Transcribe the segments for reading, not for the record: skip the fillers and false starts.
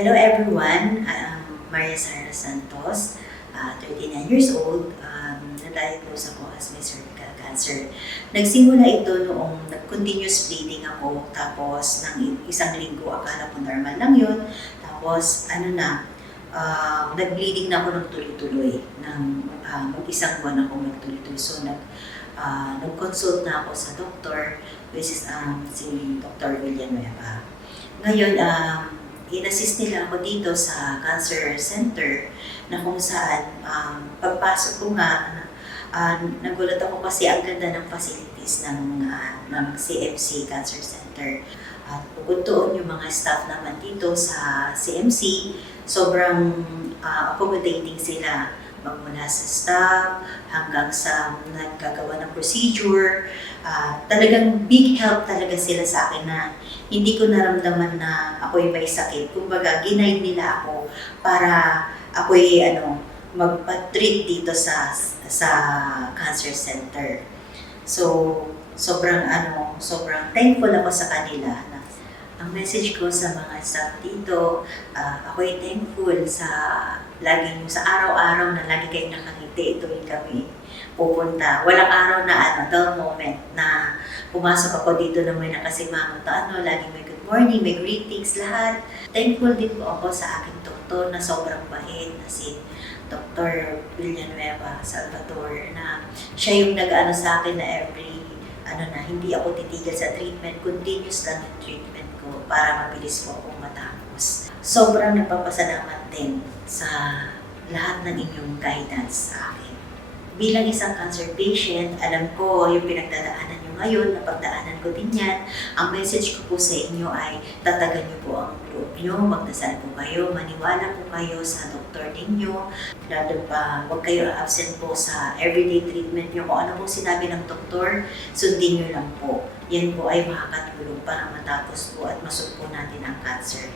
Hello everyone, I'm Maria Sara Santos, 39 years old. Na-diagnose ako as may cervical cancer. Nagsimula ito noong continuous bleeding ako, tapos ng isang linggo akala ko normal lang yun. Tapos nag-bleeding na ako ng tuloy-tuloy. Mag-isang buwan ako nagtuloy-tuloy. So nag-consult na ako sa doktor, which is si Dr. Villanueva. Ngayon, in-assist nila ako dito sa cancer center na kung saan pagpasok ko nga, nagulat ako kasi ang ganda ng facilities ng CMC Cancer Center. At bukod doon, yung mga staff naman dito sa CMC, sobrang accommodating sila. Magmula sa staff hanggang sa naggagawa ng procedure. Talagang big help talaga sila sa akin na hindi ko naramdaman na ako'y may sakit. Kumbaga, ginaid nila ako para ako'y magpa-treat dito sa cancer center. So, sobrang thankful ako sa kanila. Ang message ko sa mga staff dito, ako'y thankful sa sa araw-araw na lagi kayong nakangiti tuwing kami pupunta. Walang araw na dull moment na pumasok ako dito na may nakasimangot na lagi may good morning, may greetings, lahat. Thankful din po ako sa aking doktor na sobrang bait na si Dr. Villanueva Salvador, na siya yung nag-ano sa akin na hindi ako titigil sa treatment, continuous lang yung treatment ko para mabilis po akong matapos. Sobrang nagpapasalamat din sa lahat ng inyong guidance sa akin. Bilang isang cancer patient, alam ko yung pinagdadaanan nyo ngayon, napagdaanan ko din yan. Ang message ko po sa inyo ay tatagan nyo po ang loob nyo, magdasal po kayo, maniwala po kayo sa doktor ninyo. Lalo pa, huwag kayo absent po sa everyday treatment nyo. Kung ano po sinabi ng doktor, sundin nyo lang po. Yan po ay makakatulong para matapos po at masugpo natin ang cancer.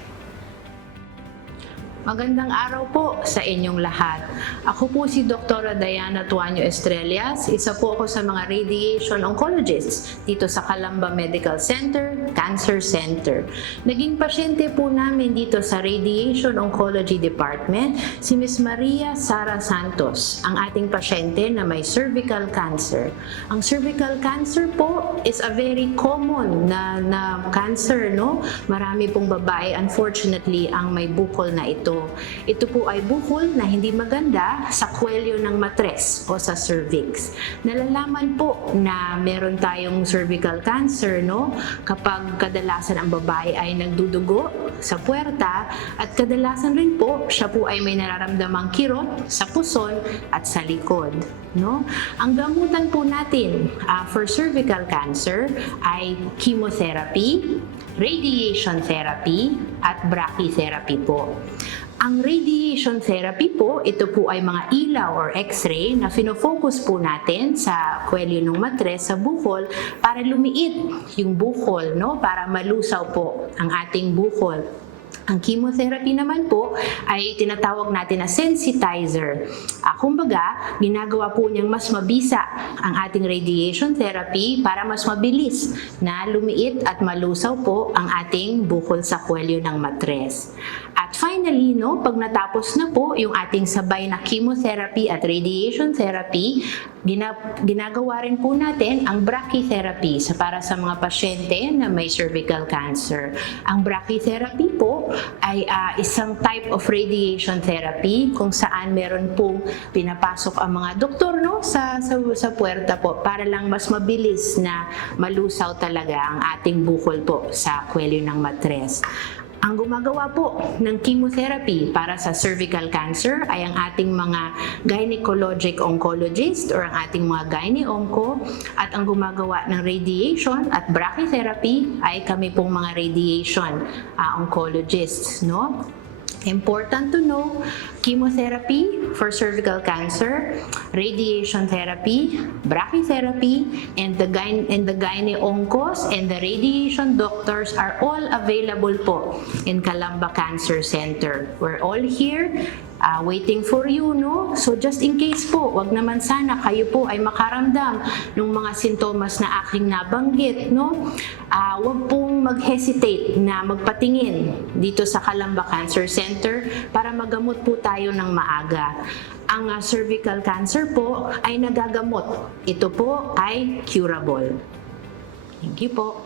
Magandang araw po sa inyong lahat. Ako po si Dr. Diana Tuanyo Estrellas. Isa po ako sa mga radiation oncologists dito sa Calamba Medical Center, Cancer Center. Naging pasyente po namin dito sa Radiation Oncology Department si Ms. Maria Sara Santos, ang ating pasyente na may cervical cancer. Ang cervical cancer po is a very common na cancer, no? Marami pong babae, unfortunately, ang may bukol na ito. Ito po ay bukol na hindi maganda sa kwelyo ng matres o sa cervix. Nalalaman po na meron tayong cervical cancer, no? Kapag kadalasan ang babae ay nagdudugo sa puwerta, at kadalasan rin po siya po ay may nararamdamang kirot sa puson at sa likod, no? Ang gamutan po natin for cervical cancer ay chemotherapy, radiation therapy, at brachytherapy po. Ang radiation therapy po, ito po ay mga ilaw or x-ray na fino-focus po natin sa kwelyo ng matres, sa bukol, para lumiit yung bukol, no? Para malusaw po ang ating bukol. Ang chemotherapy naman po ay tinatawag natin na sensitizer. Kumbaga, ginagawa po niyang mas mabisa ang ating radiation therapy para mas mabilis na lumiit at malusaw po ang ating bukol sa kwelyo ng matres. At finally, no, pag natapos na po yung ating sabay na chemotherapy at radiation therapy, ginagawa rin po natin ang brachytherapy para sa mga pasyente na may cervical cancer. Ang brachytherapy po ay isang type of radiation therapy kung saan meron pong pinapasok ang mga doktor, no, sa puwerta po para lang mas mabilis na malusaw talaga ang ating bukol po sa kwelyo ng matres. Ang gumagawa po ng chemotherapy para sa cervical cancer ay ang ating mga gynecologic oncologist or ang ating mga gyne-onco, at ang gumagawa ng radiation at brachytherapy ay kami pong mga radiation oncologists, no? Important to know, chemotherapy for cervical cancer, radiation therapy, brachytherapy, and the gyne-oncos and the radiation doctors are all available po in Calamba Cancer Center. We're all here waiting for you, no? So just in case po, wag naman sana kayo po ay makaramdam ng mga sintomas na aking nabanggit, no? Wag pong mag-hesitate na magpatingin dito sa Calamba Cancer Center para magamot po tayo ng maaga. Ang cervical cancer po ay nagagamot. Ito po ay curable. Thank you po.